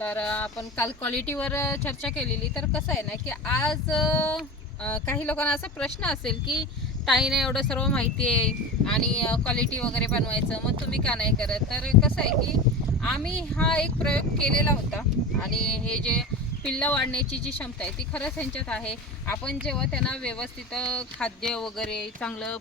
तर आपण काल क्वालिटीवर चर्चा केलेली. तर कसं आहे ना की आज काही लोकांना असा प्रश्न असेल की ताईने एवढं सर्व माहिती आहे आणि क्वालिटी वगैरे बनवायचं मग तुम्ही का नाही करत? तर कसं आहे की आम्ही हा एक प्रयोग केलेला होता आणि हे जे पिल्लं वाढण्याची जी क्षमता आहे ती खरंच ह्यांच्यात आहे. आपण जेव्हा त्यांना व्यवस्थित खाद्य वगैरे चांगलं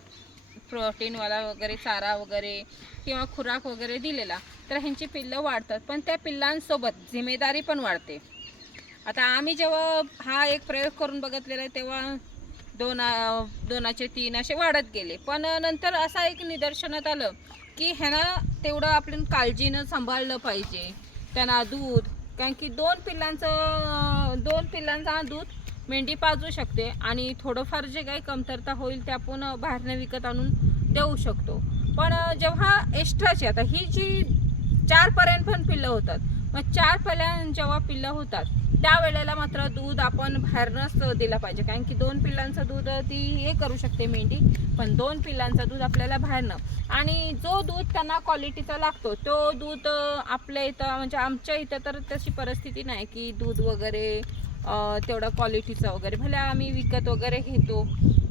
प्रोटीनवाला वगैरे चारा वगैरे किंवा खुराक वगैरे दिलेला तर ह्यांची पिल्लं वाढतात. पण त्या पिल्लांसोबत जिम्मेदारी पण वाढते. आता आम्ही जेव्हा हा एक प्रयोग करून बघितलेला आहे तेव्हा दोन दोनाचे तीन असे वाढत गेले. पण नंतर असा एक निदर्शनात आलं की ह्यांना तेवढं आपण काळजीनं सांभाळलं पाहिजे. त्यांना दूध कारण की दोन पिल्लांचं दोन पिल्लांचा दूध मेंढी पाजू शकते आणि थोडंफार जे काही कमतरता होईल ते आपण बाहेरनं विकत आणून देऊ शकतो. पण जेव्हा एक्स्ट्राची आता ही जी चारपर्यंत पण पिल्लं होतात. मग चार पर्यंत जेव्हा पिल्लं होतात त्यावेळेला मात्र दूध आपण बाहेरनंच दिलं पाहिजे. कारण की दोन पिल्लांचं दूध ती हे करू शकते मेंढी पण दोन पिल्लांचं दूध आपल्याला बाहेरनं. आणि जो दूध त्यांना क्वालिटीचा लागतो तो दूध आपल्या इथं म्हणजे आमच्या इथं तर तशी परिस्थिती नाही की दूध वगैरे तेवढं क्वालिटीचं वगैरे. भले आम्ही विकत वगैरे घेतो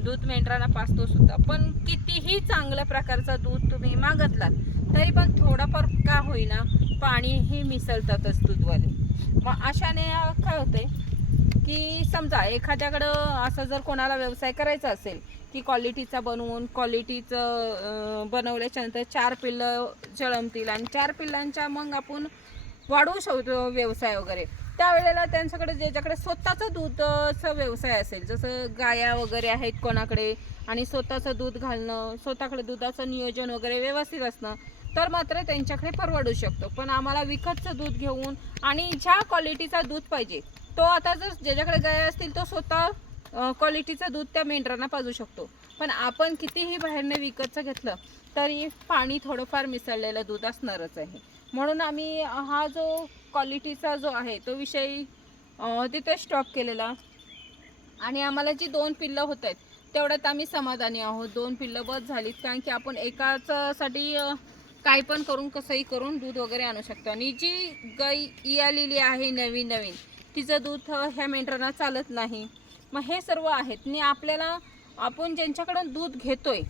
दूध मेंढराला पाचतो सुद्धा. पण कितीही चांगल्या प्रकारचं दूध तुम्ही मागतलात तरी पण थोडंफार का होईना पाणीही मिसळतातच दूधवाले. मग अशाने काय होते की समजा एखाद्याकडं असं जर कोणाला व्यवसाय करायचा असेल की क्वालिटीचा बनवून क्वालिटीचं बनवल्याच्या नंतर चार पिल्लं जळमतील आणि चार पिल्लांच्या मग आपण वाढवू शकतो व्यवसाय वगैरे. त्यावेळेला त्यांच्याकडे ज्याच्याकडे स्वतःचं दूधचं व्यवसाय असेल जसं गाया वगैरे आहेत कोणाकडे आणि स्वतःचं दूध घालणं स्वतःकडे दुधाचं नियोजन वगैरे व्यवस्थित असणं तर मात्र त्यांच्याकडे परवडू शकतो. पण आम्हाला विकतचं दूध घेऊन आणि ज्या क्वालिटीचा दूध पाहिजे तो आता जर ज्याच्याकडे गाय असतील तो स्वतः क्वालिटीचं दूध त्या मेंढरांना पाजू शकतो. पण आपण कितीही बाहेरने विकतचं घेतलं तरी पाणी थोडंफार मिसळलेलं दूध असणारच आहे. म्हणून आम्ही हा जो क्वालिटीचा जो आहे तो विषय तिथे स्टॉप केलेला. आणि आम्हाला जी दोन पिल्लं होत आहेत तेवढ्यात आम्ही समाधानी आहोत. दोन पिल्लं बस झालीत. कारण की आपण एकाचसाठी काय पण करून कसंही करून दूध वगैरे आणू शकतो. आणि जी गाई ई आलेली आहे नवीन नवीन तिचं दूध ह्या मेंढरांना चालत नाही. मग हे सर्व आहेत. आणि आपल्याला आपण ज्यांच्याकडून दूध घेतोय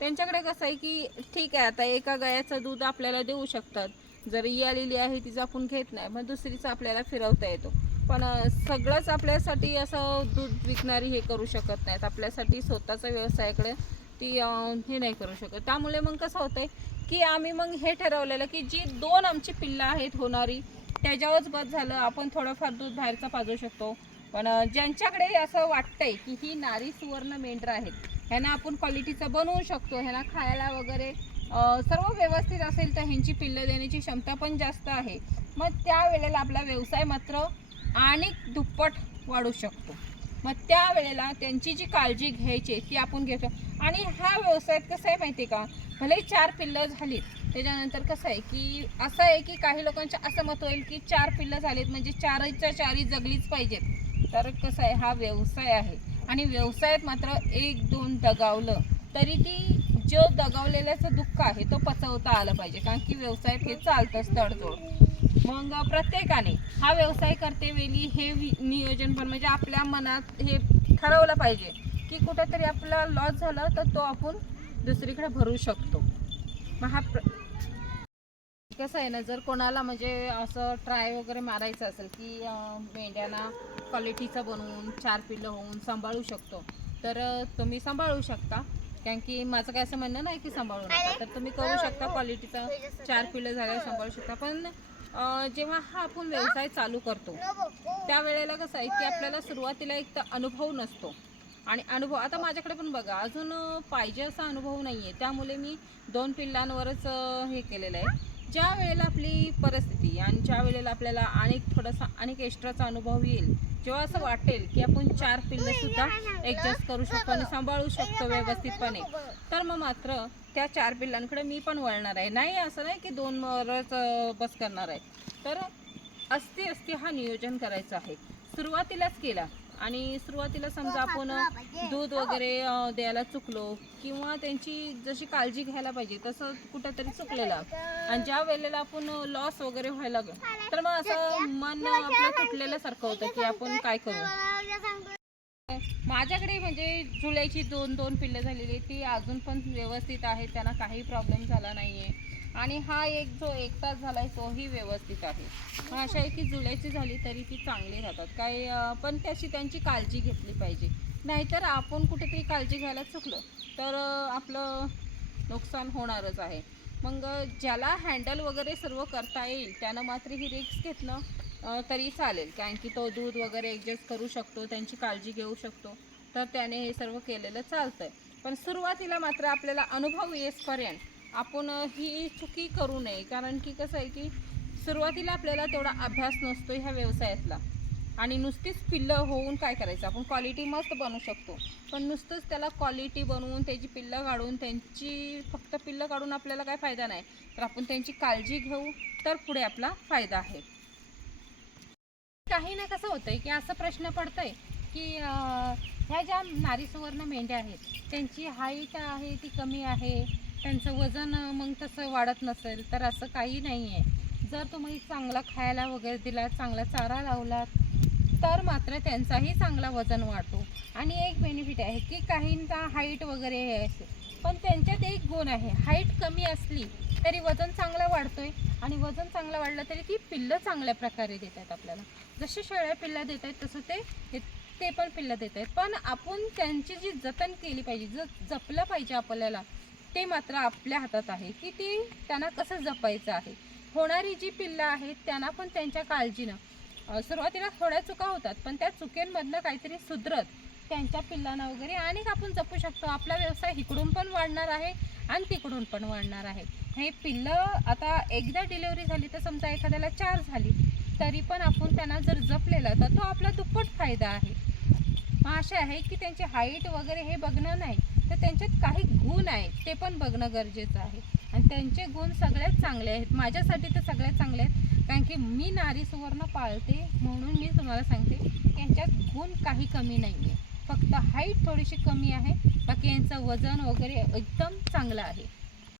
त्यांच्याकडे कसं आहे की ठीक आहे आता एका गायाचं दूध आपल्याला देऊ शकतात. जर ई आलेली आहे तिचं आपण घेत नाही मग दुसरीचं आपल्याला फिरवता येतो. पण सगळंच आपल्यासाठी असं दूध विकणारी हे करू शकत नाहीत. आपल्यासाठी स्वतःचा व्यवसायाकडे ती हे नाही करू शकत. त्यामुळे मग कसं होतं आहे की आम्ही मग हे ठरवलेलं की जी दोन आमची पिल्लं आहेत होणारी त्याच्यावरच बस झालं. आपण थोडंफार दूध बाहेरचं पाजू शकतो. पण ज्यांच्याकडे असं वाटतंय की ही नारी सुवर्ण मेंढरं आहेत ह्यांना आपण क्वालिटीचं बनवू शकतो. ह्यांना खायला वगैरे सर्व व्यवस्थित असेल तर ह्यांची पिल्लं देण्याची क्षमता पण जास्त आहे. मग त्यावेळेला आपला व्यवसाय मात्र आणि दुप्पट वाढू शकतो. मग त्यावेळेला त्यांची जी काळजी घ्यायची ती आपण घेतो. आणि हा व्यवसायात कसं आहे माहिती आहे का? भले चार पिल्लं झालीत त्याच्यानंतर कसं आहे की असं आहे की काही लोकांचं असं मत होईल की चार पिल्लं झालीत म्हणजे चारच्या चारी जगलीच पाहिजेत. तर कसं आहे हा व्यवसाय आहे. आणि व्यवसायात मात्र एक दोन दगावलं तरी ती जो दगावलेल्याचं दुःख आहे तो पचवता आलं पाहिजे. कारण की व्यवसायात हे चालतंच तडजोड. मग प्रत्येकाने हा व्यवसाय करते वेळी हे वि- नियोजन पण म्हणजे आपल्या मनात हे ठरवलं पाहिजे की कुठेतरी आपला लॉस झाला तर तो आपण दुसरीकडे भरू शकतो. मग हा प्र कसं आहे ना जर कोणाला म्हणजे असं ट्राय वगैरे मारायचं असेल की मेंढ्यांना क्वालिटीचं बनवून चार पिल्लं होऊन सांभाळू शकतो तर तुम्ही सांभाळू शकता. कारण की माझं काय असं म्हणणं नाही की सांभाळू नका तर तुम्ही करू शकता क्वालिटीचं चार पिल्लं झाल्यावर सांभाळू शकता. पण जेव्हा हा आपण व्यवसाय चालू करतो त्यावेळेला कसं आहे की आपल्याला सुरुवातीला एक तर अनुभव नसतो. आणि अनुभव आता माझ्याकडे पण बघा अजून पाहिजे असा अनुभव नाही आहे त्यामुळे मी दोन पिल्लांवरच हे केलेलं आहे. ज्या वेळेला आपली परिस्थिती आणि ज्या वेळेला आपल्याला अनेक थोडासा अनेक एक्स्ट्राचा अनुभव येईल जेव्हा असं वाटेल की आपण चार पिल्लं सुद्धा ॲडजस्ट करू शकतो आणि सांभाळू शकतो व्यवस्थितपणे तर मग मात्र त्या चार पिल्लांकडे मी पण वळणार आहे. नाही असं नाही की दोन वरच बस करणार आहे. तर अस्ती असती हा नियोजन करायचं आहे. सुरुवातीलाच केला. आणि सुरुवातीला समजा आपण दूध वगैरे अं, द्यायला चुकलो किंवा त्यांची जशी काळजी घ्यायला पाहिजे तसं कुठंतरी चुकलेलं. आणि ज्या वेळेला आपण लॉस वगैरे व्हायला लागलो तर मग असं मन आपलं तुटलेल्यासारखं होतं की आपण काय करू? माझ्याकडे म्हणजे जुळ्याची दोन दोन पिल्लं झालेली आहेत. ती अजून पण व्यवस्थित आहे त्यांना काही प्रॉब्लेम झाला नाही आहे आणि हा एक जो एक तास झाला आहे तोही व्यवस्थित आहे. मग अशा आहे की जुळ्याची झाली तरी ती चांगली राहतात. काही पण त्याची त्यांची काळजी घेतली पाहिजे. नाहीतर आपण कुठेतरी काळजी घ्यायला चुकलं तर आपलं नुकसान होणारच आहे. मग ज्याला हँडल वगैरे सर्व करता येईल त्यानं मात्र ही रिक्स घेतलं तरी चालेल. कारण की तो दूध वगैरे ॲडजस्ट करू शकतो त्यांची काळजी घेऊ शकतो तर त्याने हे सर्व केलेलं चालतंय. पण सुरुवातीला मात्र आपल्याला अनुभव येसपर्यंत आपण ही चुकी करू नये. कारण की कसं आहे की सुरुवातीला आपल्याला तेवढा अभ्यास नसतो ह्या व्यवसायातला. आणि नुसतीच पिल्लं होऊन काय करायचं? आपण क्वालिटी मस्त बनवू शकतो. पण नुसतंच त्याला क्वालिटी बनवून त्याची पिल्लं काढून त्यांची फक्त पिल्लं काढून आपल्याला काय फायदा नाही. तर आपण त्यांची काळजी घेऊ तर पुढे आपला फायदा आहे. काही ना कसं होतंय की असं प्रश्न पडतंय की ह्या ज्या नारी सुवर्ण मेंढ्या आहेत त्यांची हाईट आहे ती कमी आहे? त्यांचं वजन मग तसं वाढत नसेल तर असं काही नाही आहे जर तुम्ही चांगला खायला वगैरे दिला चांगला चारा लावलात तर मात्र त्यांचाही चांगला वजन वाढतो. आणि एक बेनिफिट आहे की काहींचा हाईट वगैरे हे असेल पण त्यांच्यात एक गुण आहे हाईट कमी असली तरी वजन चांगलं वाढतोय. आणि वजन चांगलं वाढलं तरी ती पिल्लं चांगल्या प्रकारे देत आहेत आपल्याला. जसे शेळ्या पिल्लं देत आहेत तसं ते ते पण पिल्लं देत आहेत पण आपण त्यांची जी जतन केली पाहिजे ज जपलं पाहिजे आपल्याला ते मात्र आपल्या हातात आहे की ती त्यांना कसं जपायचं आहे. होणारी जी पिल्लं आहेत त्यांना पण त्यांच्या काळजीनं सुरुवातीला थोड्या चुका होतात पण त्या चुकेंमधनं काहीतरी सुधरत त्यांच्या पिल्लांना वगैरे आणि आपण जपू शकतो. आपला व्यवसाय इकडून पण वाढणार आहे आणि तिकडून पण वाढणार आहे. हे पिल्लं आता एकदा डिलेवरी झाली तर समजा एखाद्याला चार झाली तरी पण आपण त्यांना जर जपलेला तर तो आपला दुप्पट फायदा आहे. मग असे आहे की त्यांची हाईट वगैरे हे बघणं नाही तर त्यांच्यात काही गुण आहेत ते पण बघणं गरजेचं आहे. आणि त्यांचे गुण सगळ्यात चांगले आहेत. माझ्यासाठी तर सगळ्यात चांगले आहेत. कारण की मी नारी सुवर्ण पाळते म्हणून मी तुम्हाला सांगते की यांच्यात गुण काही कमी नाही आहे फक्त हाईट थोडीशी कमी आहे. बाकी यांचं वजन वगैरे एकदम चांगलं आहे.